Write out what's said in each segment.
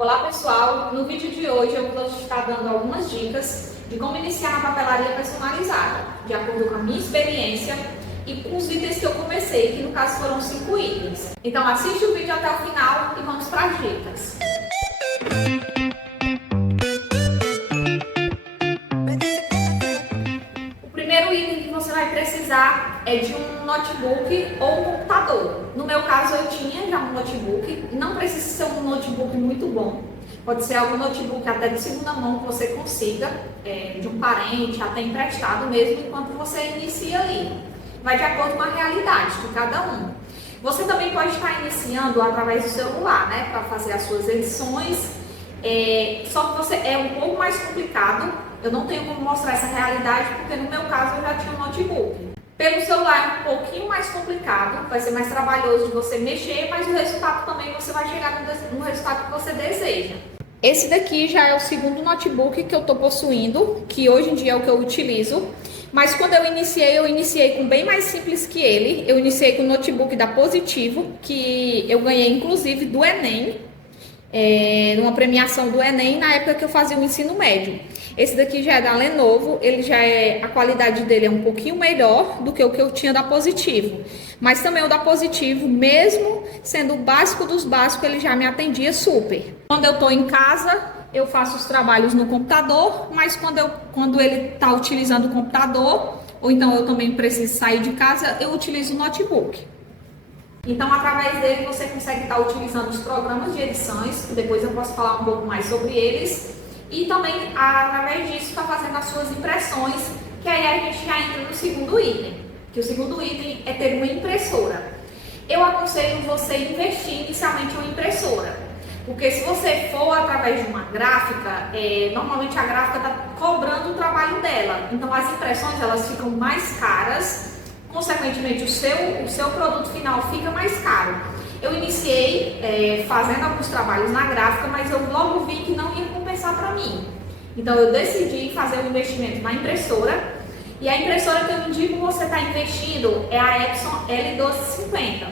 Olá pessoal, no vídeo de hoje eu vou estar dando algumas dicas de como iniciar na papelaria personalizada, de acordo com a minha experiência e com os itens que eu comecei, que no caso foram 5 itens. Então assiste o vídeo até o final e vamos para as dicas. O primeiro item que você vai precisar é de um notebook ou um computador. No meu caso eu tinha já um notebook, não precisa ser um notebook muito bom. Pode ser algum notebook até de segunda mão que você consiga, de um parente, até emprestado mesmo, enquanto você inicia ali. Vai de acordo com a realidade de cada um. Você também pode estar iniciando através do celular, né, para fazer as suas edições. Só que é um pouco mais complicado. Eu não tenho como mostrar essa realidade, porque no meu caso eu já tinha um notebook. Pelo celular é um pouquinho mais complicado, vai ser mais trabalhoso de você mexer, mas o resultado também você vai chegar no resultado que você deseja. Esse daqui já é o segundo notebook que eu estou possuindo, que hoje em dia é o que eu utilizo. Mas quando eu iniciei com bem mais simples que ele. Eu iniciei com o notebook da Positivo, que eu ganhei inclusive do Enem, numa premiação do Enem, na época que eu fazia o ensino médio. Esse daqui já é da Lenovo, a qualidade dele é um pouquinho melhor do que o que eu tinha da Positivo. Mas também o da Positivo, mesmo sendo o básico dos básicos, ele já me atendia super. Quando eu estou em casa, eu faço os trabalhos no computador, mas quando ele está utilizando o computador, ou então eu também preciso sair de casa, eu utilizo o notebook. Então, através dele, você consegue estar utilizando os programas de edições, depois eu posso falar um pouco mais sobre eles, e também, através disso, está fazendo as suas impressões, que aí a gente já entra no segundo item, que o segundo item é ter uma impressora. Eu aconselho você investir inicialmente em uma impressora, porque se você for através de uma gráfica, normalmente a gráfica está cobrando o trabalho dela, então as impressões elas ficam mais caras, consequentemente o seu produto final fica mais caro. Eu iniciei fazendo alguns trabalhos na gráfica, mas eu logo vi que não ia compensar para mim. Então eu decidi fazer um investimento na impressora, e a impressora que eu indico você estar investindo é a Epson L1250.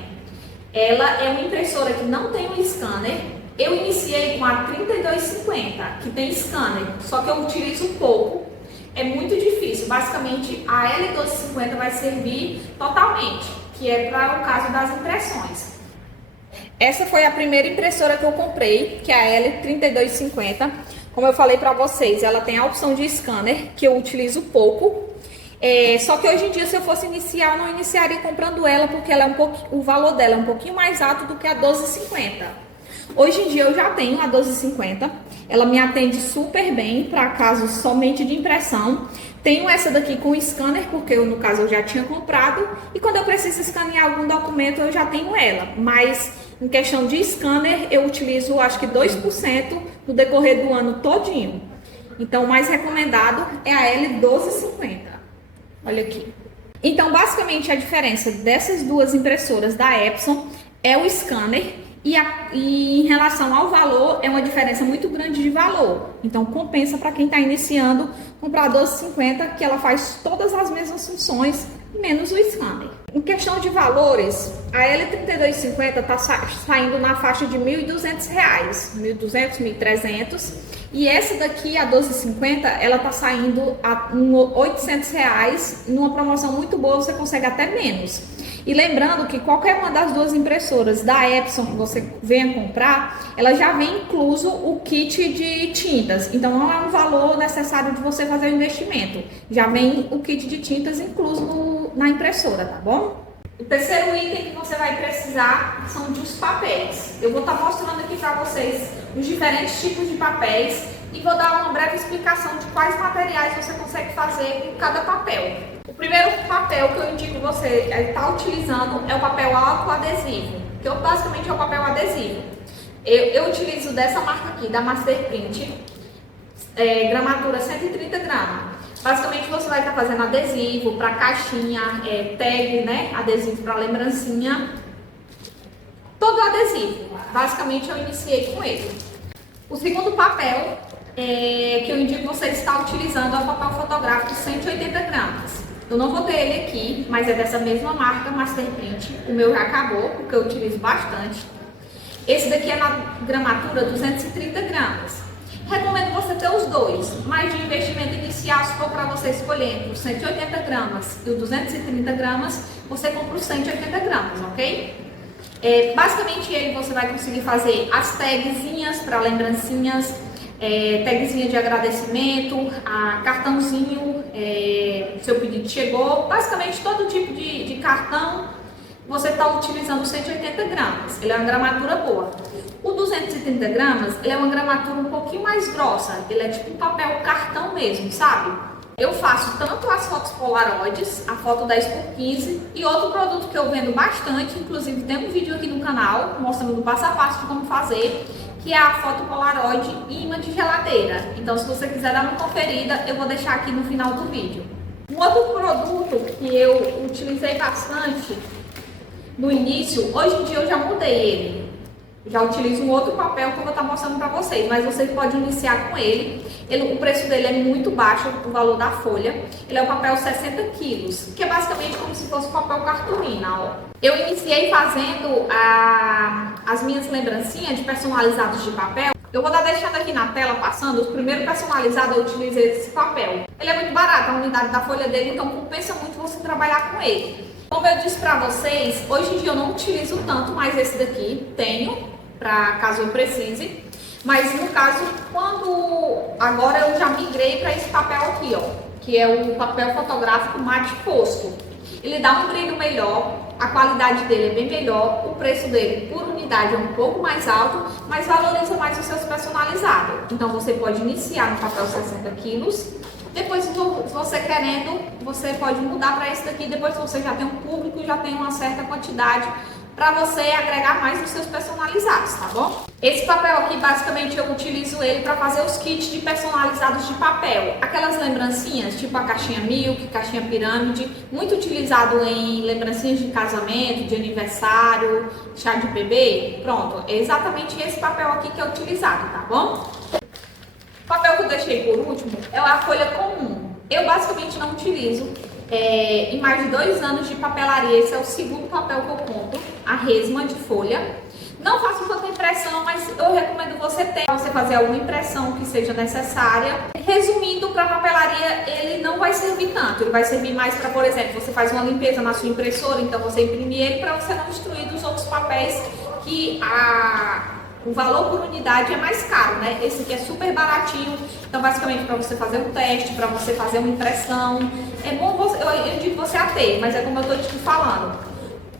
Ela é uma impressora que não tem um scanner. Eu iniciei com a 3250, que tem scanner, só que eu utilizo pouco. É muito difícil, basicamente a L1250 vai servir totalmente, que é para o caso das impressões. Essa foi a primeira impressora que eu comprei, que é a L3250. Como eu falei para vocês, ela tem a opção de scanner, que eu utilizo pouco. Só que hoje em dia, se eu fosse iniciar, eu não iniciaria comprando ela, porque ela o valor dela é um pouquinho mais alto do que a 1250. Hoje em dia eu já tenho a 1250, ela me atende super bem para casos somente de impressão. Tenho essa daqui com scanner, porque no caso eu já tinha comprado, e quando eu preciso escanear algum documento eu já tenho ela. Mas em questão de scanner eu utilizo acho que 2% no decorrer do ano todinho. Então o mais recomendado é a L1250. Olha aqui. Então basicamente a diferença dessas duas impressoras da Epson é o scanner. E em relação ao valor, é uma diferença muito grande de valor. Então compensa para quem está iniciando comprar a 1250, que ela faz todas as mesmas funções, menos o scanner. Em questão de valores, a L3250 está saindo na faixa de R$ 1.200, R$ 1.200, R$ 1.300. E essa daqui, a 1250, ela está saindo a R$ 800. Numa promoção muito boa, você consegue até menos. E lembrando que qualquer uma das duas impressoras da Epson que você venha comprar, ela já vem incluso o kit de tintas. Então não é um valor necessário de você fazer o investimento. Já vem o kit de tintas incluso na impressora, tá bom? O terceiro item que você vai precisar são de os papéis. Eu vou estar mostrando aqui para vocês os diferentes tipos de papéis e vou dar uma breve explicação de quais materiais você consegue fazer com cada papel. O primeiro papel que eu indico você estar utilizando é o papel autoadesivo, que basicamente é o papel adesivo. Eu utilizo dessa marca aqui, da Masterprint, gramatura 130 gramas. Basicamente você vai estar fazendo adesivo para caixinha, tag, né? Adesivo para lembrancinha, todo adesivo. Basicamente eu iniciei com ele. O segundo papel que eu indico você estar utilizando é o papel fotográfico 180 gramas. Eu não vou ter ele aqui, mas é dessa mesma marca, Masterprint. O meu já acabou, porque eu utilizo bastante. Esse daqui é na gramatura 230 gramas. Recomendo você ter os dois, mas de investimento inicial, se for para você escolher entre os 180 gramas e os 230 gramas, você compra os 180 gramas, ok? Basicamente ele você vai conseguir fazer as tagzinhas para lembrancinhas, tagzinha de agradecimento, cartãozinho, seu pedido chegou, basicamente todo tipo de cartão você está utilizando 180 gramas, ele é uma gramatura boa. O 230 gramas, ele é uma gramatura um pouquinho mais grossa, ele é tipo um papel cartão mesmo, sabe? Eu faço tanto as fotos polaroides, a foto 10x15 e outro produto que eu vendo bastante, inclusive tem um vídeo aqui no canal mostrando o passo a passo de como fazer, que é a foto polaroid imã de geladeira. Então se você quiser dar uma conferida, eu vou deixar aqui no final do vídeo. Um outro produto que eu utilizei bastante no início, hoje em dia eu já mudei ele. Já utilizo um outro papel que eu vou estar mostrando para vocês, mas vocês podem iniciar com ele. O preço dele é muito baixo, o valor da folha. Ele é o papel 60 quilos, que é basicamente como se fosse papel cartolina, ó. Eu iniciei fazendo as minhas lembrancinhas de personalizados de papel. Eu vou estar deixando aqui na tela, passando, o primeiro personalizado eu utilizei esse papel. Ele é muito barato, a unidade da folha dele, então compensa muito você trabalhar com ele. Como eu disse para vocês, hoje em dia eu não utilizo tanto mais esse daqui, tenho, para caso eu precise, mas no caso, agora eu já migrei para esse papel aqui, ó, que é o papel fotográfico mate fosco. Ele dá um brilho melhor, a qualidade dele é bem melhor, o preço dele por unidade é um pouco mais alto, mas valoriza mais os seus personalizados. Então você pode iniciar no papel 60 quilos, depois se você querendo, você pode mudar para esse daqui, depois você já tem um público, já tem uma certa quantidade, para você agregar mais nos seus personalizados, tá bom? Esse papel aqui, basicamente, eu utilizo ele para fazer os kits de personalizados de papel. Aquelas lembrancinhas, tipo a caixinha Milk, caixinha Pirâmide, muito utilizado em lembrancinhas de casamento, de aniversário, chá de bebê. Pronto, é exatamente esse papel aqui que é utilizado, tá bom? O papel que eu deixei por último é a folha comum. Eu basicamente não utilizo. Em mais de 2 anos de papelaria, esse é o segundo papel que eu compro, a resma de folha. Não faço tanta impressão, mas eu recomendo você ter, para você fazer alguma impressão que seja necessária. Resumindo, para papelaria ele não vai servir tanto, ele vai servir mais para, por exemplo, você faz uma limpeza na sua impressora, então você imprime ele para você não destruir dos outros papéis que o valor por unidade é mais caro, né? Esse aqui é super baratinho, então basicamente para você fazer um teste, para você fazer uma impressão, é bom você, eu digo você a ter, mas é como eu estou te falando,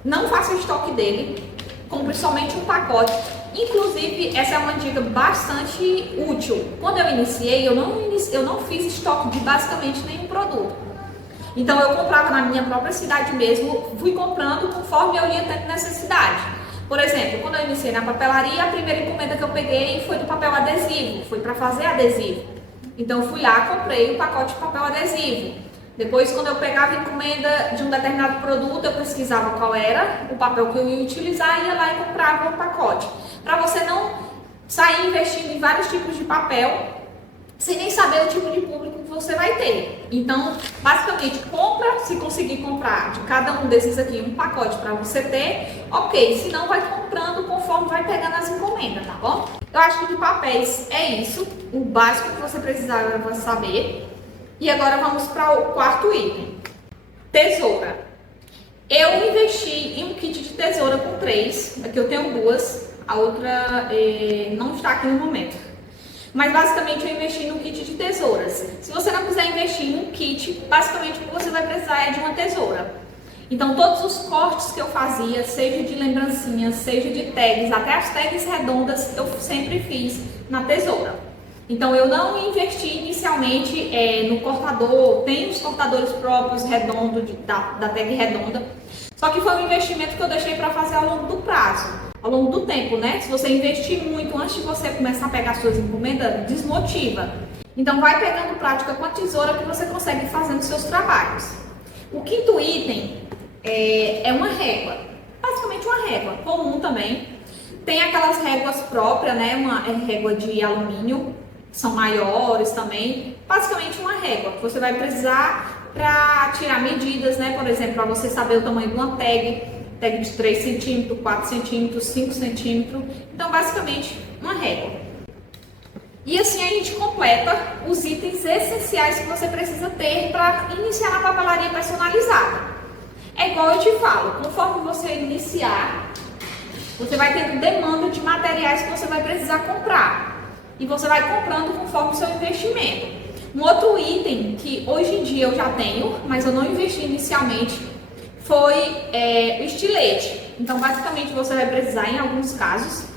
não faça estoque dele, compre somente um pacote. Inclusive, essa é uma dica bastante útil. Quando eu iniciei, eu não fiz estoque de basicamente nenhum produto. Então eu comprava na minha própria cidade mesmo, fui comprando conforme eu ia tendo necessidade. Por exemplo, quando eu iniciei na papelaria, a primeira encomenda que eu peguei foi do papel adesivo, foi para fazer adesivo. Então fui lá, comprei um pacote de papel adesivo. Depois, quando eu pegava encomenda de um determinado produto, eu pesquisava qual era o papel que eu ia utilizar, ia lá e comprava um pacote. Para você não sair investindo em vários tipos de papel, sem nem saber o tipo de público que você vai ter. Então, basicamente, compra, se conseguir comprar de cada um desses aqui um pacote para você ter, ok. Se não, vai comprando conforme vai pegando as encomendas, tá bom? Eu acho que de papéis é isso, o básico que você precisava saber. E agora vamos para o quarto item, tesoura. Eu investi em um kit de tesoura com 3, aqui eu tenho 2, a outra não está aqui no momento. Mas basicamente eu investi no kit de tesouras. Se você não quiser investir em um kit, basicamente o que você vai precisar é de uma tesoura. Então todos os cortes que eu fazia, seja de lembrancinhas, seja de tags, até as tags redondas, eu sempre fiz na tesoura. Então eu não investi inicialmente no cortador, tem os cortadores próprios redondos, da tag redonda. Só que foi um investimento que eu deixei para fazer ao longo do prazo, ao longo do tempo, né? Se você investir muito antes de você começar a pegar suas encomendas, desmotiva. Então vai pegando prática com a tesoura que você consegue fazer nos seus trabalhos. O quinto item é uma régua, basicamente uma régua comum também. Tem aquelas réguas próprias, né? Uma régua de alumínio, são maiores também. Basicamente uma régua que você vai precisar para tirar medidas, né? Por exemplo, para você saber o tamanho de uma tag. tag de 3 centímetros, 4 centímetros, 5 centímetros. Então, basicamente, uma régua. E assim a gente completa os itens essenciais que você precisa ter para iniciar na papelaria personalizada. É igual eu te falo, conforme você iniciar, você vai tendo demanda de materiais que você vai precisar comprar. E você vai comprando conforme o seu investimento. Um outro item que hoje em dia eu já tenho, mas eu não investi inicialmente, foi o estilete. Então, basicamente, você vai precisar em alguns casos.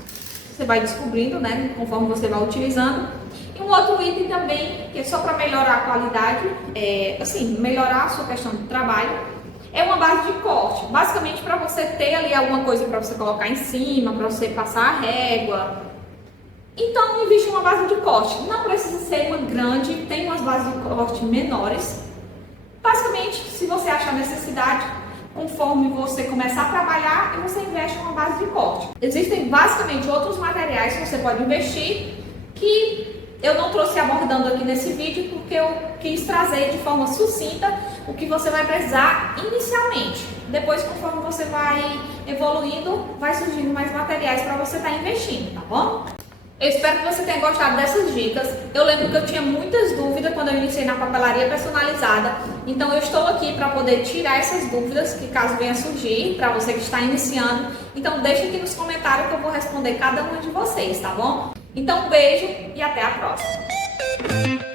Você vai descobrindo, né, conforme você vai utilizando. E um outro item também, que é só para melhorar a qualidade, assim, melhorar a sua questão de trabalho, é uma base de corte. Basicamente para você ter ali alguma coisa para você colocar em cima, para você passar a régua. Então, investe em uma base de corte. Não precisa ser uma grande, tem umas bases de corte menores. Basicamente, se você achar necessidade, conforme você começar a trabalhar, você investe em uma base de corte. Existem basicamente outros materiais que você pode investir que eu não trouxe abordando aqui nesse vídeo porque eu quis trazer de forma sucinta o que você vai precisar inicialmente. Depois, conforme você vai evoluindo, vai surgindo mais materiais para você estar investindo, tá bom? Eu espero que você tenha gostado dessas dicas. Eu lembro que eu tinha muitas dúvidas quando eu iniciei na papelaria personalizada. Então eu estou aqui para poder tirar essas dúvidas, que caso venha surgir, para você que está iniciando. Então deixa aqui nos comentários que eu vou responder cada uma de vocês, tá bom? Então um beijo e até a próxima.